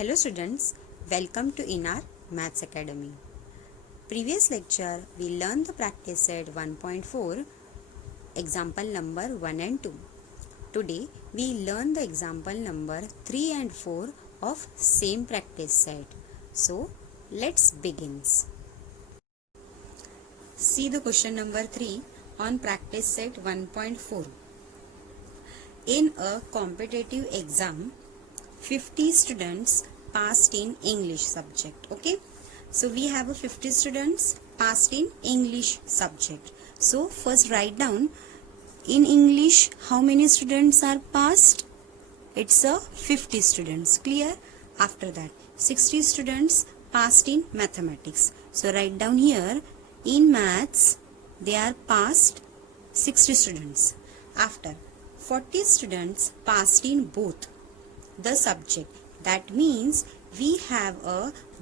Hello students, welcome to INAR Maths Academy. Previous lecture we learned the practice set 1.4 example number 1 and 2. Today we learn the example number 3 and 4 of same practice set. So let's begin. See the question number 3 on practice set 1.4. In a competitive exam, 50 students passed in English subject. Okay, so we have 50 students passed in English subject. So first write down in English how many students are passed. It's a 50 students. Clear? After that 60 students passed in mathematics. So write down here in maths they are passed 60 students. After 40 students passed in both the subject. That means we have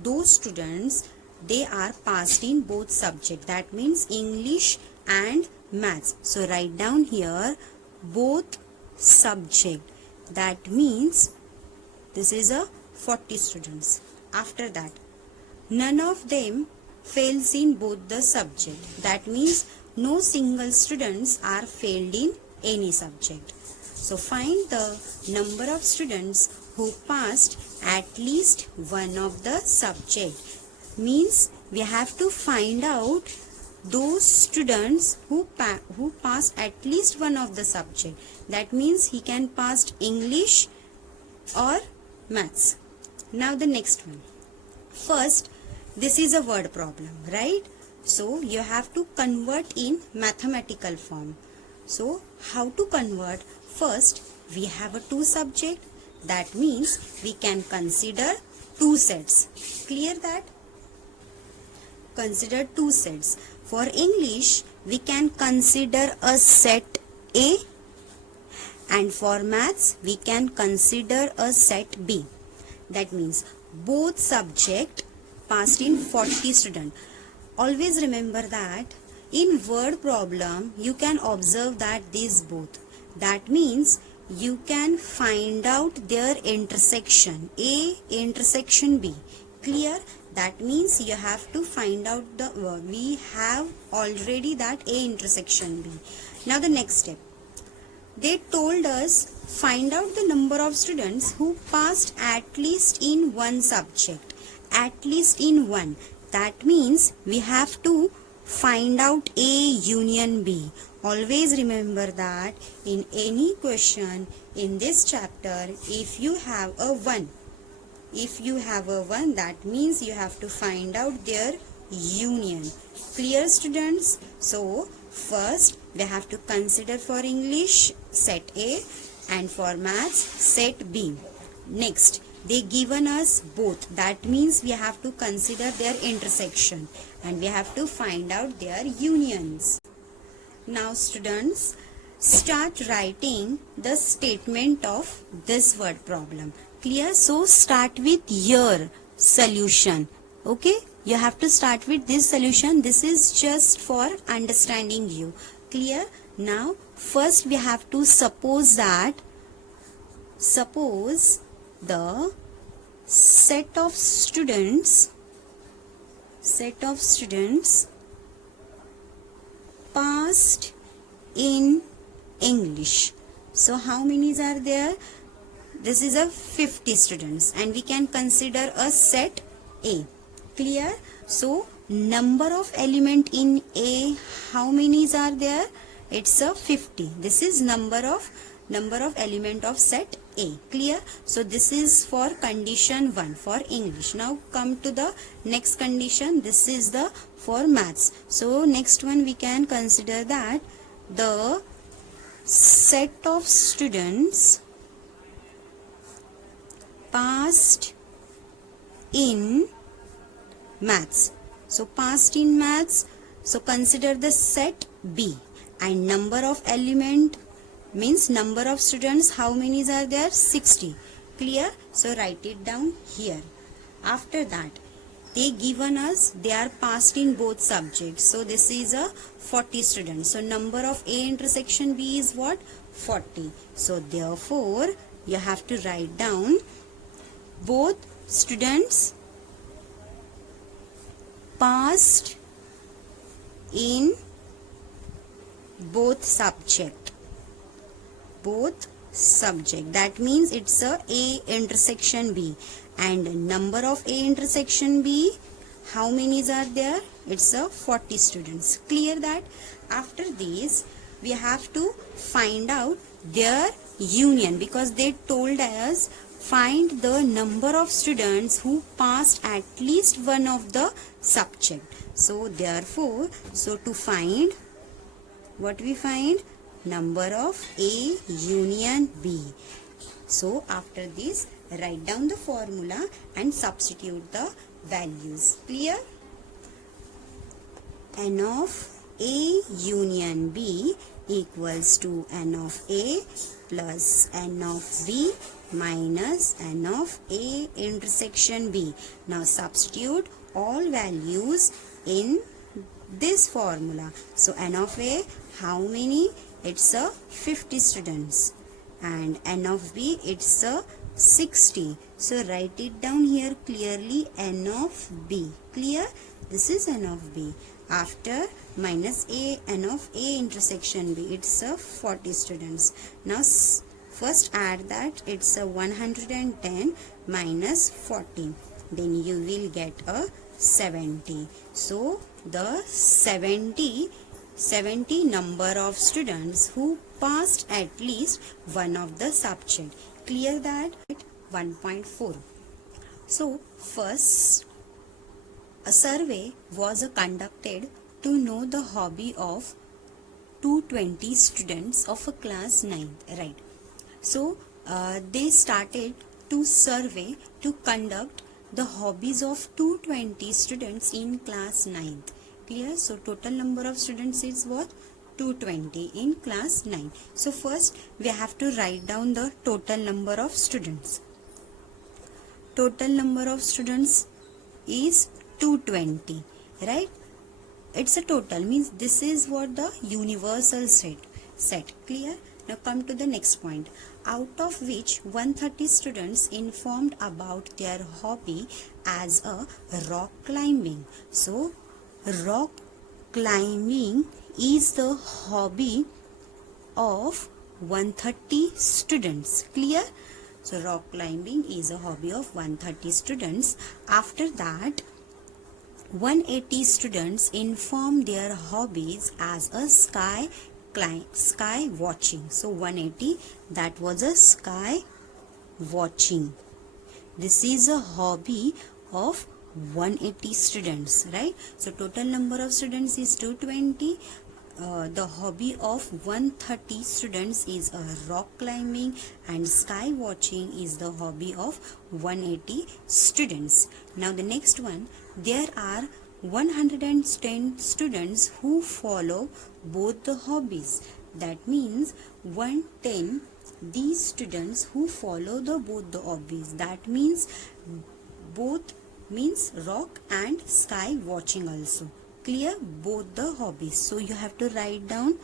those students they are passed in both subject. That means English and maths. So write down here both subject. That means this is a 40 students. After that none of them fails in both the subject. That means no single students are failed in any subject. So find the number of students who passed at least one of the subject. Means we have to find out those students who passed at least one of the subject. That means he can pass English or maths. Now the next one. First, this is a word problem, right? So you have to convert in mathematical form. So how to convert? First, we have a two subject. That means we can consider two sets. Clear that? Consider two sets. For English, we can consider a set A, and for maths, we can consider a set B. That means both subject passed in 40 students. Always remember that in word problem, you can observe that these both. That means you can find out their intersection, A intersection B. Clear? That means you have to find out the word. We have already that A intersection B. Now the next step. They told us find out the number of students who passed at least in one subject. At least in one. That means we have to find out A union B. Always remember that in any question in this chapter, if you have a 1, that means you have to find out their union. Clear, students? So first we have to consider for English set A and for maths set B. Next, they given us both. That means we have to consider their intersection and we have to find out their unions. Now students, start writing the statement of this word problem. Clear? So start with your solution. Okay? You have to start with this solution. This is just for understanding you. Clear? Now first we have to suppose the set of students passed in English. So how many are there? This is a 50 students and we can consider a set A. Clear? So number of element in A, how many are there? It's a 50. This is number of element of set A. Clear? So this is for condition 1 for English. Now come to the next condition. This is the for maths. So next one we can consider that the set of students passed in maths. So passed in maths. So consider the set B and number of element means number of students, how many are there? 60. Clear? So write it down here. After that they given us they are passed in both subjects. So this is a 40 students. So number of A intersection B is what? 40. So therefore you have to write down both students passed in both subject. That means it's A intersection B, and number of A intersection B, how many are there? It's 40 students. Clear that? After this we have to find out their union, because they told us find the number of students who passed at least one of the subject. So therefore, to find, what we find? Number of A union B. So after this, write down the formula and substitute the values. Clear? N of A union B equals to N of A plus N of B minus N of A intersection B. Now substitute all values in this formula. So N of A, how many? It's 50 students, and N of B, it's 60. So write it down here clearly, N of B. Clear? This is N of B. After minus A, N of A intersection B, it's 40 students. Now first add that, it's 110 minus 40. Then you will get 70. So the 70 number of students who passed at least one of the subject. Clear that? 1.4. So first, a survey was conducted to know the hobby of 220 students of a class 9th, right? So they started to survey to conduct the hobbies of 220 students in class 9th. Clear? So total number of students is what? 220 in class 9. So first we have to write down the total number of students. Total number of students is 220, right? It's a total, means this is what the universal set. Clear? Now come to the next point. Out of which 130 students informed about their hobby as a rock climbing. So rock climbing is the hobby of 130 students. Clear? So rock climbing is a hobby of 130 students. After that, 180 students inform their hobbies as a sky watching. So 180, that was a sky watching. This is a hobby of 180 students, right? So total number of students is 220. The hobby of 130 students is rock climbing, and sky watching is the hobby of 180 students. Now the next one, there are 110 students who follow both the hobbies. That means 110 these students who follow both the hobbies. That means both means rock and sky watching also. Clear? Both the hobbies. So you have to write down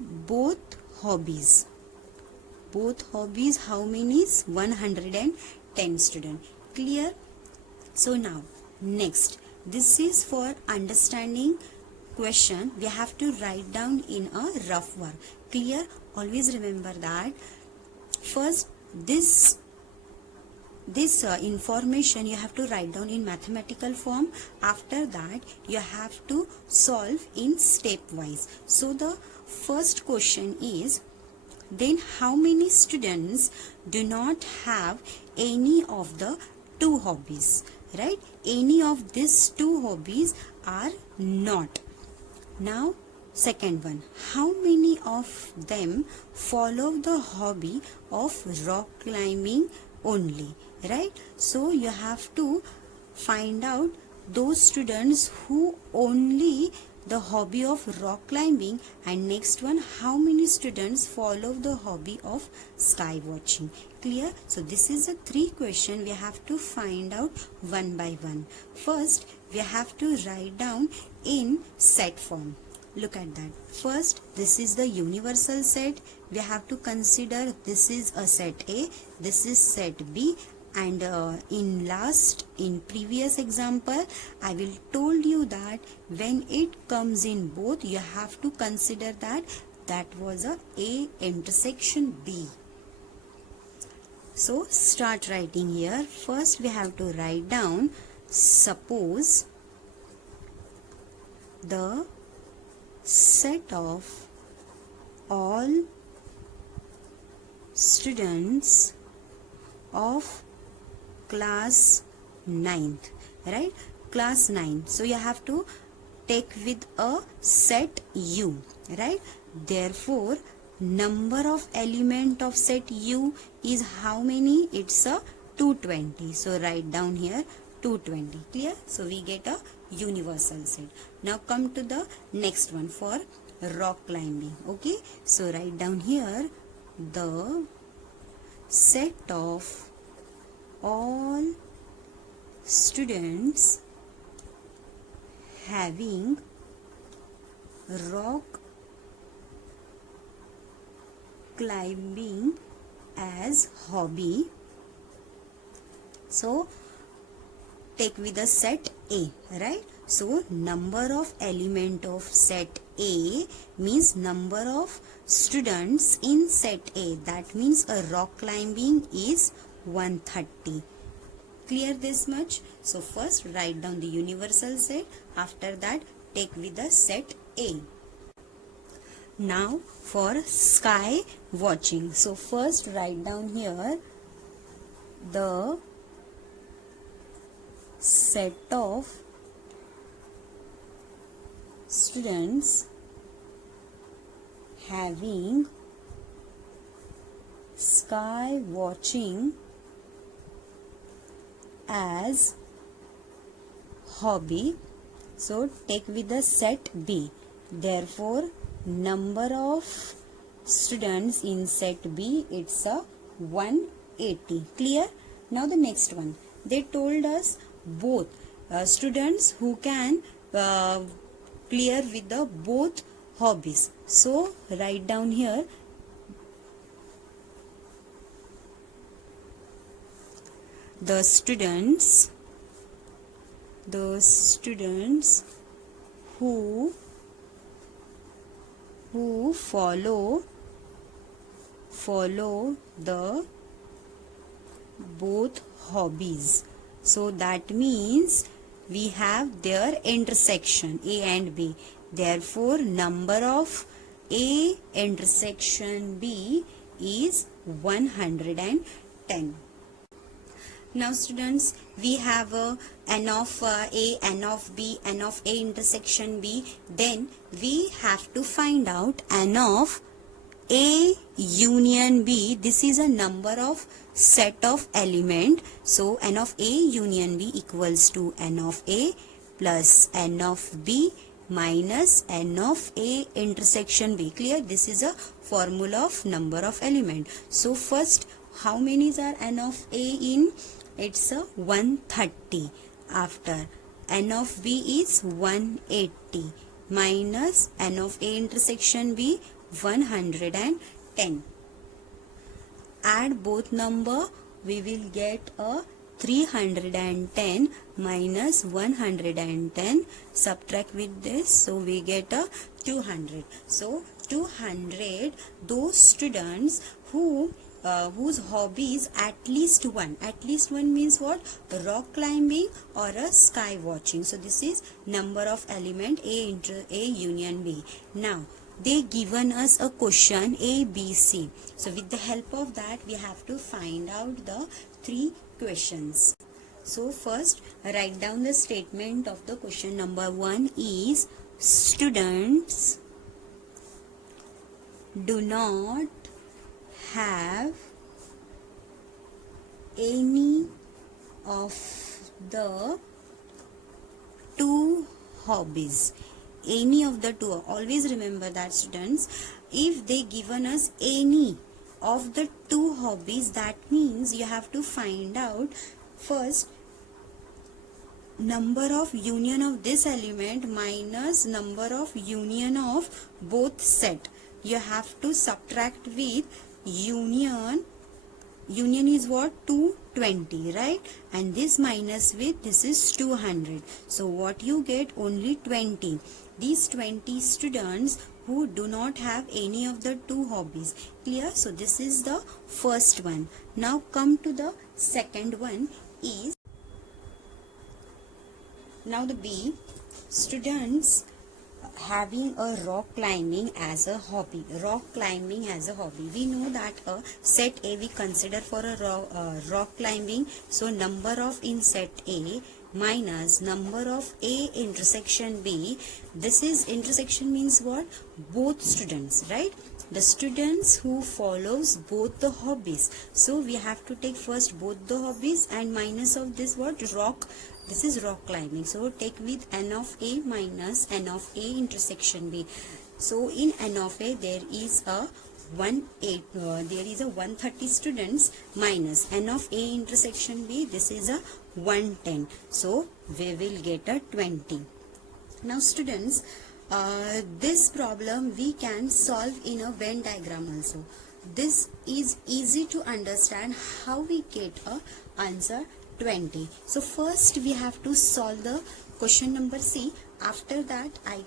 both hobbies. Both hobbies, how many is? 110 students. Clear? So now next, this is for understanding question. We have to write down in a rough work. Clear? Always remember that first this information you have to write down in mathematical form. After that you have to solve in stepwise. So the first question is, then how many students do not have any of the two hobbies, right? Any of these two hobbies are not. Now second one, how many of them follow the hobby of rock climbing only, right? So you have to find out those students who only the hobby of rock climbing, and next one, how many students follow the hobby of sky watching. Clear? So this is a 3 question we have to find out one by one. First we have to write down in set form. Look at that. First, this is the universal set. We have to consider this is a set A, this is set B, And in previous example I will told you that when it comes in both, you have to consider that was a intersection B. So start writing here. First we have to write down, suppose the set of all students of class 9th, right? Class 9. So you have to take with a set U, right? Therefore, number of element of set U is how many? It's a 220. So write down here 220. Clear? So we get a universal set. Now come to the next one for rock climbing. Okay? So write down here the set of all students having rock climbing as hobby. So take with the set A, right? So number of element of set A means number of students in set A. That means a rock climbing is 130. Clear this much? So first write down the universal set. After that take with the set A. Now for sky watching. So first write down here the set of students having sky watching as hobby. So take with the set B. Therefore number of students in set B, it's a 180. Clear? Now the next one, they told us both students who can clear with the both hobbies. So write down here the students who follow the both hobbies. So that means we have their intersection A and B. Therefore number of A intersection B is 110. Now students, we have n of A, n of B, n of A intersection B. Then we have to find out n of A union B. This is a number of set of element. So n of A union B equals to n of A plus n of B minus n of A intersection B. Clear? This is a formula of number of element. So first, how many are n of A in? It's a 130. After n of B is 180 minus n of A intersection B 110. Add both number, we will get a 310 minus 110. Subtract with this, so we get a 200. So 200 those students whose hobby is at least one. At least one means what? Rock climbing or a sky watching. So this is number of element A union B. Now they given us a question A, B, C. So with the help of that we have to find out the 3 questions. So first write down the statement of the question. Number 1 is students do not have any of the 2 hobbies. Any of the 2. Always remember that students, if they given us any of the 2 hobbies, that means you have to find out first number of union of this element minus number of union of both set. You have to subtract with union is what? 2 20, right? And this minus with this is 200. So what you get? Only 20. These 20 students who do not have any of the two hobbies. Clear? So this is the first one. Now come to the second one is, now the B, students having a rock climbing as a hobby. Rock climbing as a hobby. We know that a set A we consider for a rock climbing. So number of in set A minus number of A intersection B. This is intersection means what? Both students, right? The students who follows both the hobbies. So we have to take first both the hobbies and minus of this what? Rock. This is rock climbing. So take with n of A minus n of A intersection B. So in n of A there is a 130 students minus n of A intersection B. This is a 110. So we will get a 20. Now students, this problem we can solve in a Venn diagram also. This is easy to understand how we get a answer 20. So first we have to solve the question number C. After that I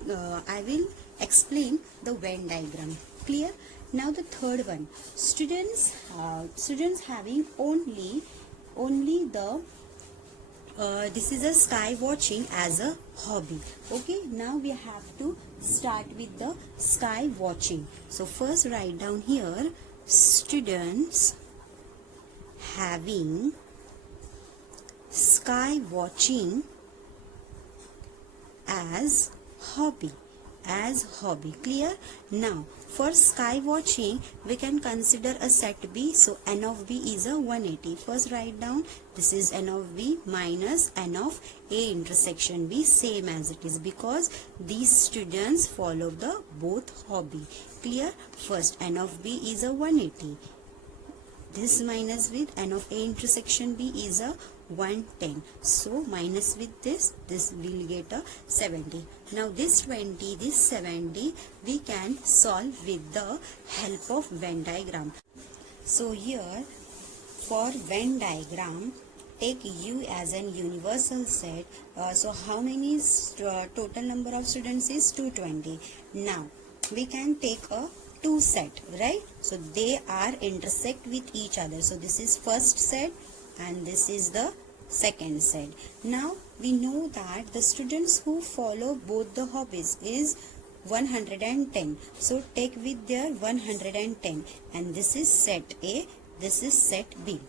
will explain the Venn diagram. Clear? Now the third one, students having only the this is a sky watching as a hobby. Okay, now we have to start with the sky watching. So first write down here, students having sky watching as hobby. Clear? Now for sky watching we can consider a set B. So n of B is a 180. First write down, this is n of B minus n of A intersection B, same as it is, because these students follow the both hobby. Clear? First n of B is a 180. This minus with n of A intersection B is a 110. So minus with this will get a 70. Now this 20, this 70 we can solve with the help of Venn diagram. So here for Venn diagram, take U as an universal set. So how many total number of students is 220. Now we can take a two set, right? So they are intersect with each other. So this is first set and this is the second set. Now we know that the students who follow both the hobbies is 110. So take with their 110 and this is set A, this is set B.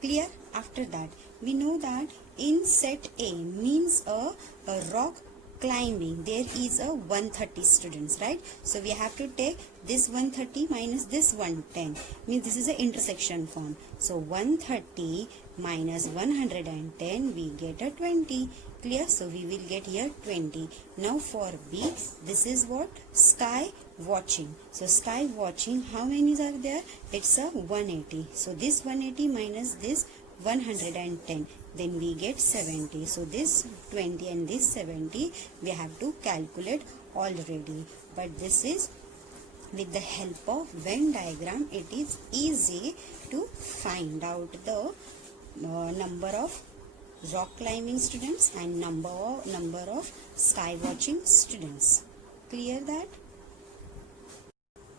Clear? After that we know that in set A means a rock climbing, there is a 130 students, right? So we have to take this 130 minus this 110, means this is an intersection form. So 130 minus 110 we get a 20. Clear? So we will get here 20. Now for B, this is what? Sky watching. So sky watching, how many are there? It's a 180. So this 180 minus this 110, then we get 70. So this 20 and this 70 we have to calculate already, but this is with the help of Venn diagram. It is easy to find out the number of rock climbing students and number of sky watching students. Clear that?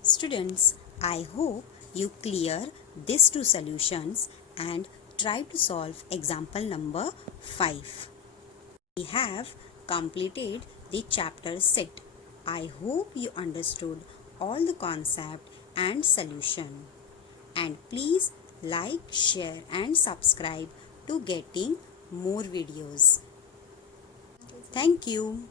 Students, I hope you clear these two solutions and try to solve example number 5. We have completed the chapter set. I hope you understood all the concept and solution. And please like, share and subscribe to getting more videos. Thank you.